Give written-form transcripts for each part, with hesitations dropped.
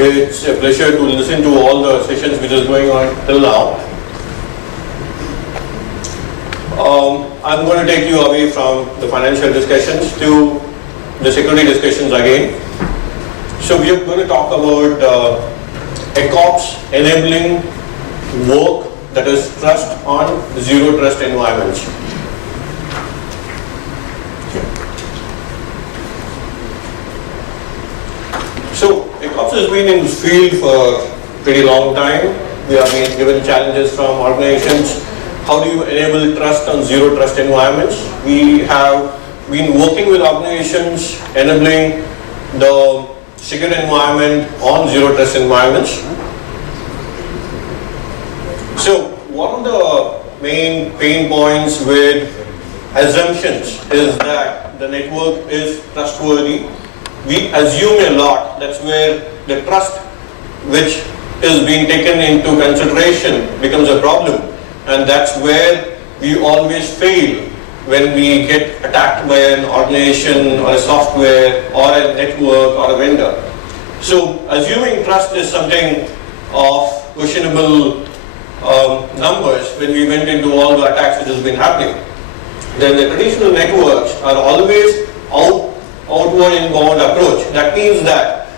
It's a pleasure to listen to all the sessions which is going on till now. I'm going to take you away from the financial discussions to the security discussions again. So we are going to talk about Accops enabling work that is trust on zero trust environments. So Accops has been in this field for a pretty long time. We have been given challenges from organizations. How do you enable trust on zero trust environments? We have been working with organizations enabling the secure environment on zero trust environments. So one of the main pain points with assumptions is that the network is trustworthy. We assume a lot. That's where the trust which is being taken into consideration becomes a problem, and that's where we always fail when we get attacked by an organization or a software or a network or a vendor. So assuming trust is something of questionable numbers when we went into all the attacks which has been happening. Then the traditional networks are always outward inbound approach. That means that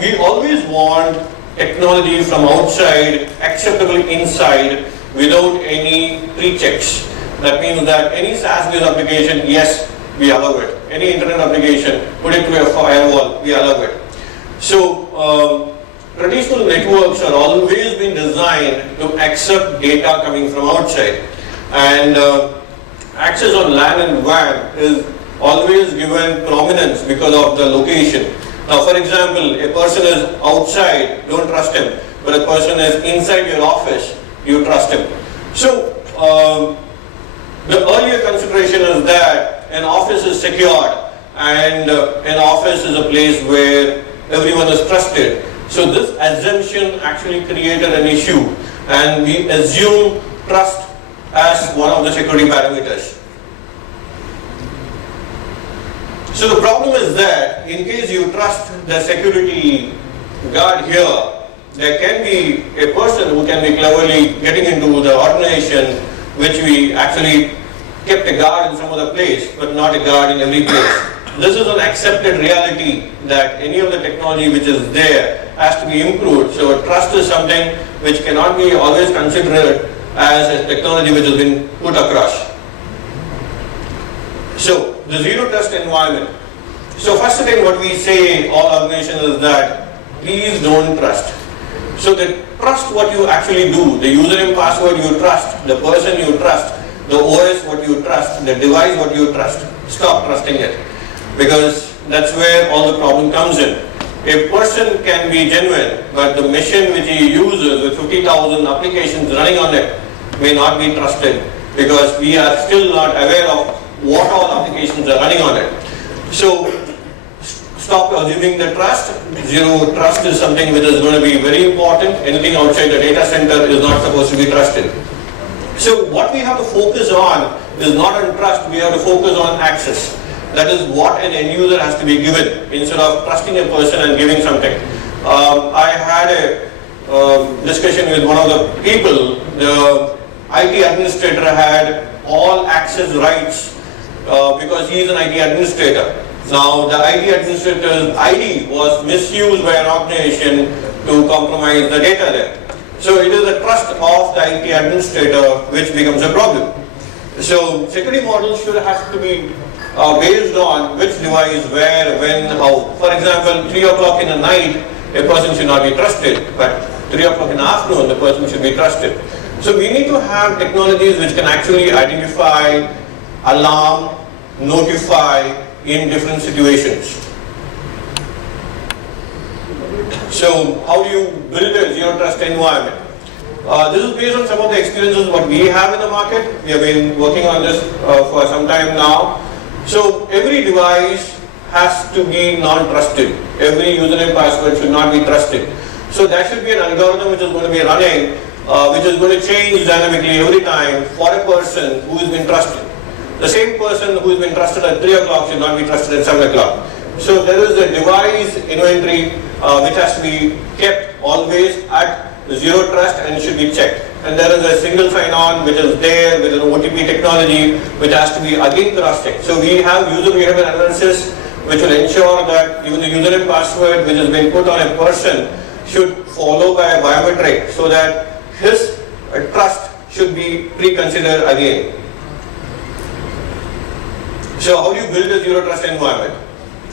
we always want technology from outside acceptable inside without any pre-checks. That means that any SaaS-based application, yes, we allow it. Any internet application, put it through a firewall, we allow it. So traditional networks are always been designed to accept data coming from outside, and access on LAN and WAN is always given prominence because of the location. Now, for example, a person is outside, don't trust him, but a person is inside your office, you trust him. So the earlier consideration is that an office is secured and an office is a place where everyone is trusted. So this assumption actually created an issue, and we assume trust as one of the security parameters. So the problem is that in case you trust the security guard here, there can be a person who can be cleverly getting into the organization, which we actually kept a guard in some other place, but not a guard in every place. This is an accepted reality that any of the technology which is there has to be improved. So trust is something which cannot be always considered as a technology which has been put across. So the zero trust environment. So first thing what we say all organizations is that please don't trust. So the trust what you actually do, the username password you trust, the person you trust, the OS what you trust, the device what you trust, stop trusting it. Because that's where all the problem comes in. A person can be genuine, but the machine which he uses with 50,000 applications running on it may not be trusted, because we are still not aware of what all applications are running on it. So stop assuming the trust. Zero trust is something which is going to be very important. Anything outside the data center is not supposed to be trusted. So what we have to focus on is not on trust, we have to focus on access. That is what an end user has to be given instead of trusting a person and giving something. I had a discussion with one of the people. The IT administrator had all access rights because he is an IT administrator. Now the IT administrator's ID was misused by an organization to compromise the data there. So it is the trust of the IT administrator which becomes a problem. So security models should have to be based on which device, where, when, how. For example, 3 o'clock in the night, a person should not be trusted, but 3 o'clock in the afternoon, the person should be trusted. So we need to have technologies which can actually identify, alarm, notify in different situations. So how do you build a zero trust environment? This is based on some of the experiences what we have in the market. We have been working on this for some time now. So every device has to be non-trusted. Every username password should not be trusted. So there should be an algorithm which is going to be running, which is going to change dynamically every time for a person who has been trusted. The same person who has been trusted at 3 o'clock should not be trusted at 7 o'clock. So there is a device inventory which has to be kept always at zero trust and should be checked. And there is a single sign-on which is there with an OTP technology which has to be again cross-checked. So we have user behavior analysis which will ensure that even the username password which has been put on a person should follow by a biometric so that his trust should be pre-considered again. So how do you build a zero trust environment?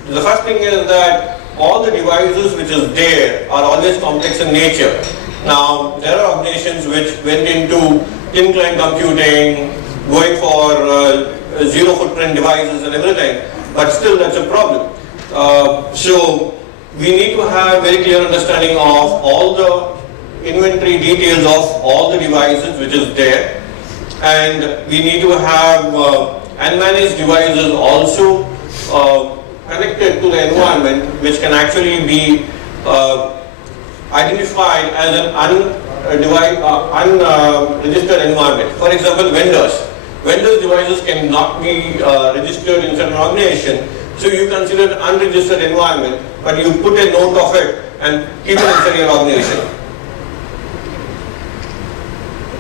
The first thing is that all the devices which is there are always complex in nature. Now there are organizations which went into thin client computing, going for zero footprint devices and everything, but still that's a problem. So we need to have very clear understanding of all the inventory details of all the devices which is there, and we need to have unmanaged devices also connected to the environment, which can actually be identified as an unregistered environment. For example, vendors. Vendors' devices cannot be registered in certain organization, so you consider an unregistered environment, but you put a note of it and keep it inside your organization.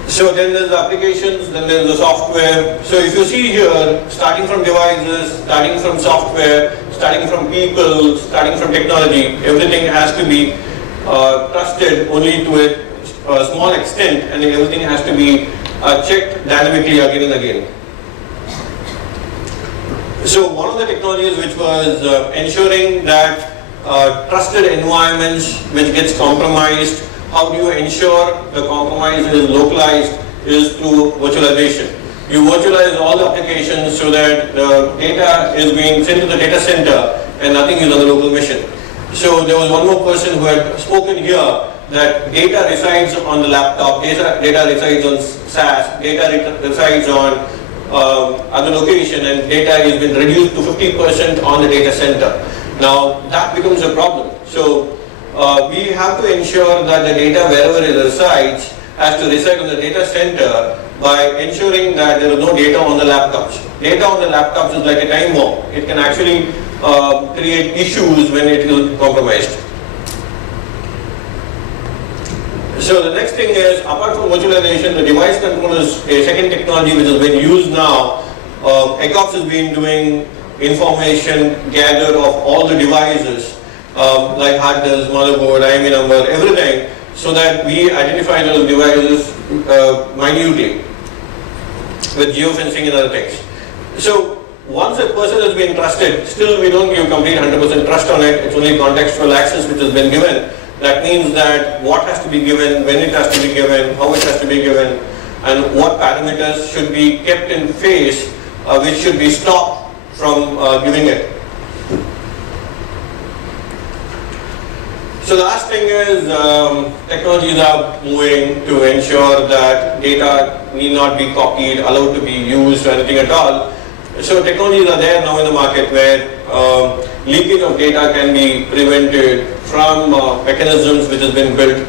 So then there's the applications, then there's the software. So if you see here, starting from devices, starting from software, starting from people, starting from technology, everything has to be trusted only to a small extent, and everything has to be checked dynamically again and again. So one of the technologies which was ensuring that trusted environments which gets compromised, how do you ensure the compromise is localized, is through virtualization. You virtualize all the applications so that the data is being sent to the data center and nothing is on the local machine. So there was one more person who had spoken here that data resides on the laptop, data resides on SaaS, data resides on other location, and data has been reduced to 50% on the data center. Now that becomes a problem. So we have to ensure that the data wherever it resides has to reside on the data center by ensuring that there is no data on the laptops. Data on the laptops is like a time bomb. It can actually create issues when it is compromised. So the next thing is, apart from virtualization, the device control is a second technology which has been used now. Accops has been doing information gathered of all the devices like hard disk, motherboard, IMEI number, everything, so that we identify those devices minutely with geofencing and other things. So once a person has been trusted, still we don't give complete 100% trust on it. It's only contextual access which has been given. That means that what has to be given, when it has to be given, how it has to be given, and what parameters should be kept in phase, which should be stopped from giving it. So the last thing is technologies are moving to ensure that data need not be copied, allowed to be used or anything at all. So technologies are there now in the market where leakage of data can be prevented from mechanisms which has been built.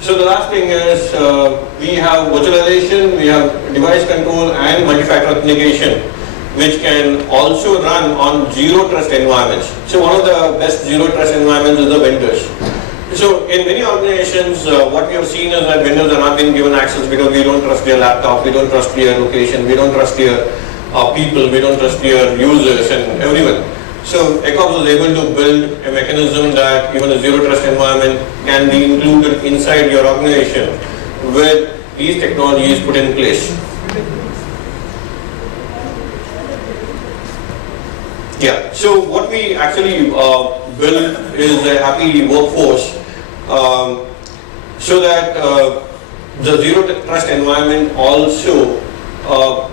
So the last thing is we have virtualization, we have device control and multi-factor authentication, which can also run on zero trust environments. So one of the best zero trust environments is the vendors. So in many organizations, what we have seen is that vendors are not being given access because we don't trust their laptop, we don't trust their location, we don't trust their people, we don't trust their users and everyone. So Accops was able to build a mechanism that even a zero trust environment can be included inside your organization with these technologies put in place. Yeah, so what we actually build is a happy workforce so that the zero trust environment also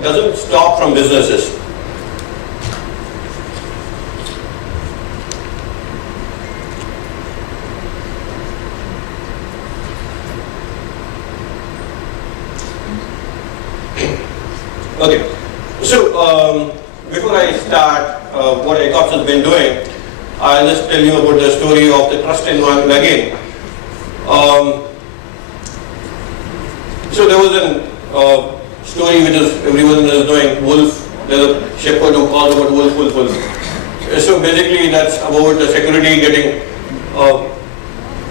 doesn't stop from businesses. Okay, so before I start what Accops has been doing, I'll just tell you about the story of the trust environment again. So there was a story which is everyone is doing, wolf, there's a shepherd who calls about wolf, wolf, wolf. So basically that's about the security getting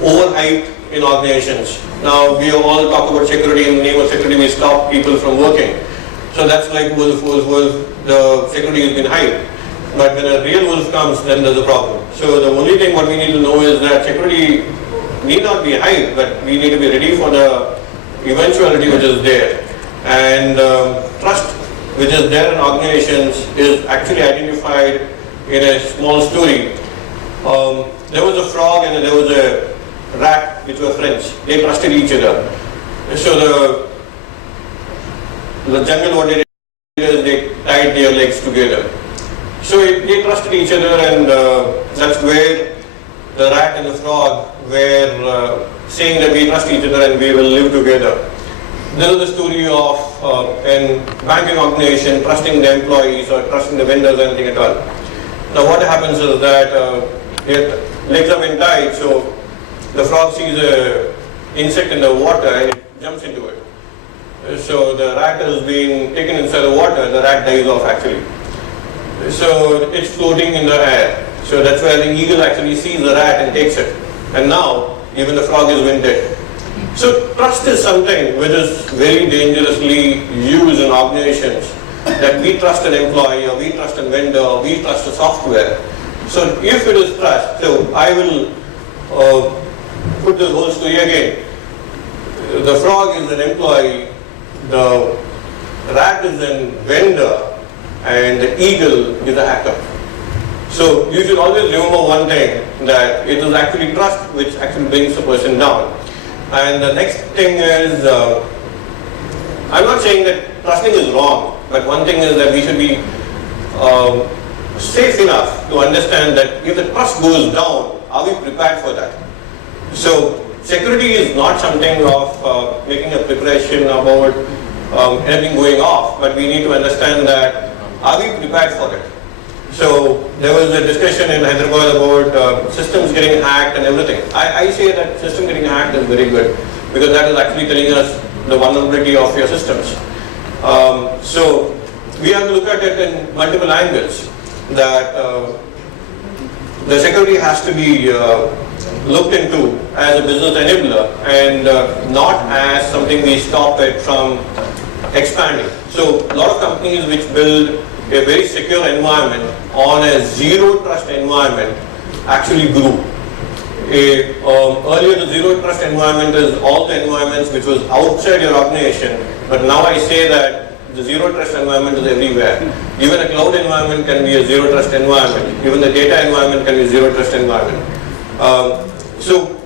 overhyped in organizations. Now we all talk about security. In the name of security we stop people from working. So that's like wolf, the security has been hyped. But when a real wolf comes, then there's a problem. So the only thing what we need to know is that security need not be hyped, but we need to be ready for the eventuality which is there. And trust which is there in organizations is actually identified in a small story. There was a frog and there was a rat which were friends. They trusted each other. So the jungle what they did is they tied their legs together. So they trusted each other, and that's where the rat and the frog were saying that we trust each other and we will live together. This is the story of an banking organization trusting the employees or trusting the vendors or anything at all. Now what happens is that their legs have been tied, so the frog sees an insect in the water and it jumps into it. So the rat is being taken inside the water, the rat dies off actually. So it's floating in the air. So that's where the eagle actually sees the rat and takes it. And now even the frog is winded. So trust is something which is very dangerously used in organizations, that we trust an employee or we trust a vendor or we trust a software. So if it is trust, so I will put this whole story again. The frog is an employee, the rat is a vendor, and the eagle is a hacker. So you should always remember one thing, that it is actually trust which actually brings the person down. And the next thing is, I'm not saying that trusting is wrong, but one thing is that we should be safe enough to understand that if the trust goes down, are we prepared for that? So security is not something of making a preparation about anything going off, but we need to understand that are we prepared for it? So there was a discussion in Hyderabad about systems getting hacked and everything. I say that system getting hacked is very good, because that is actually telling us the vulnerability of your systems. So we have to look at it in multiple angles, that the security has to be looked into as a business enabler and not as something we stop it from expanding. So a lot of companies which build a very secure environment on a zero trust environment actually grew. Earlier the zero trust environment is all the environments which was outside your organization, but now I say that the zero trust environment is everywhere. Even a cloud environment can be a zero trust environment. Even the data environment can be a zero trust environment. So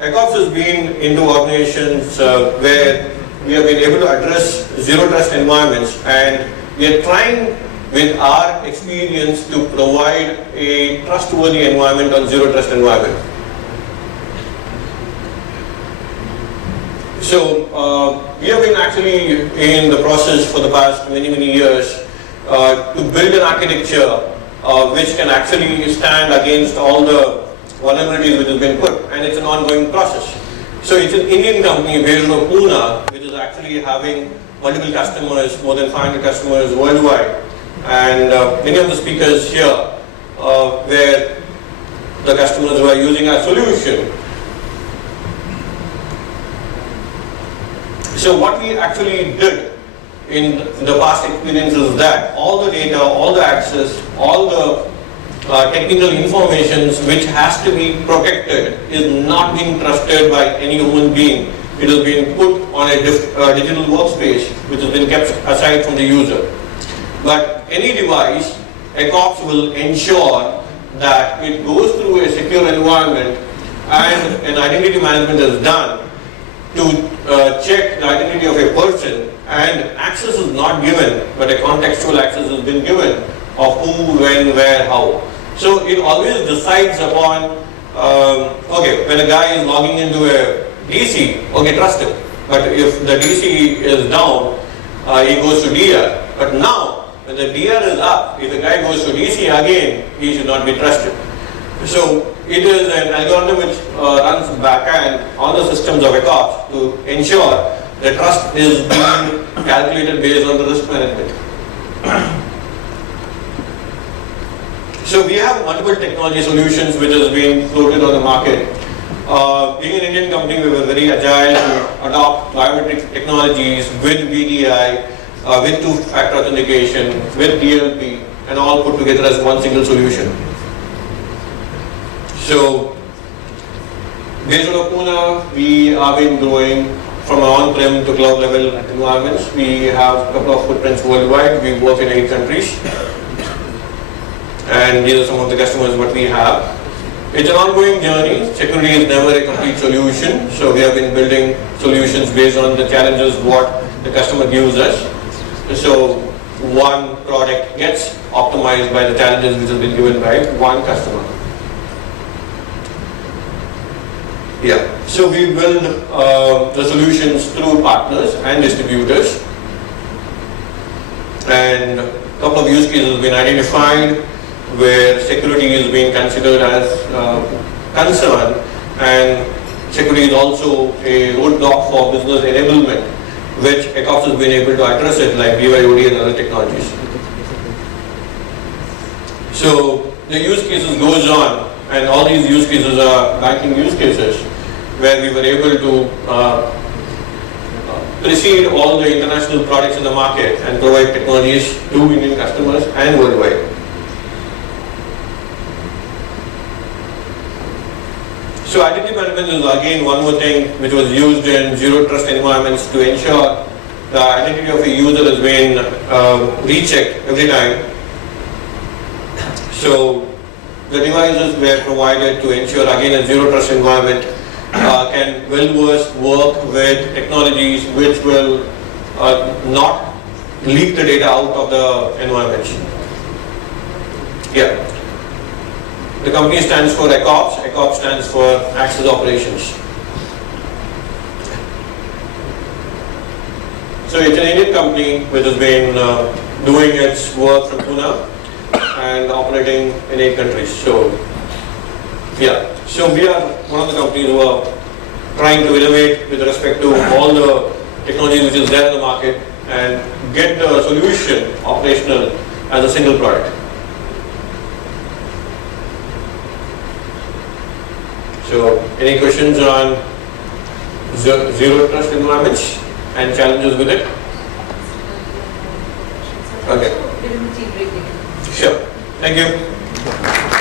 Accops has been into organizations where we have been able to address zero trust environments, and we are trying with our experience to provide a trustworthy environment on zero trust environment. So we have been actually in the process for the past many years to build an architecture which can actually stand against all the vulnerabilities which has been put, and it's an ongoing process. So it's an Indian company based on Pune, which is actually having multiple customers, more than 500 customers worldwide. And many of the speakers here were the customers who are using our solution. So what we actually did in the past experience is that all the data, all the access, all the technical information which has to be protected is not being trusted by any human being. It has been put on a digital workspace which has been kept aside from the user. But any device, Accops will ensure that it goes through a secure environment and an identity management is done to check the identity of a person, and access is not given, but a contextual access has been given of who, when, where, how. So it always decides upon, okay, when a guy is logging into a DC, okay, trust him. But if the DC is down, he goes to DR. But now, when the DR is up, if a guy goes to DC again, he should not be trusted. So it is an algorithm which runs backend on the systems of Accops to ensure the trust is being calculated based on the risk management. So we have multiple technology solutions which has been floated on the market. Being an Indian company, we were very agile to adopt biometric technologies with VDI, with two-factor authentication, with DLP, and all put together as one single solution. So, based on Pune, we have been growing from on-prem to cloud level environments. We have a couple of footprints worldwide. We work in 8 countries. And these are some of the customers what we have. It's an ongoing journey. Security is never a complete solution. So we have been building solutions based on the challenges what the customer gives us. So one product gets optimized by the challenges which have been given by one customer. Yeah. So we build the solutions through partners and distributors. And a couple of use cases have been identified where security is being considered as concern, and security is also a roadblock for business enablement, which Accops has been able to address it like BYOD and other technologies. So the use cases goes on, and all these use cases are banking use cases where we were able to precede all the international products in the market and provide technologies to Indian customers and worldwide. So identity management is again one more thing which was used in zero trust environments to ensure the identity of a user has been rechecked every time. So the devices were provided to ensure again a zero trust environment can work with technologies which will not leak the data out of the environment. Yeah. The company stands for Accops. Accops stands for Access Operations. So it's an Indian company which has been doing its work from Pune and operating in 8 countries. So, yeah. So we are one of the companies who are trying to innovate with respect to all the technology which is there in the market and get the solution operational as a single product. So, any questions on zero trust environments and challenges with it? Okay. Sure. Thank you.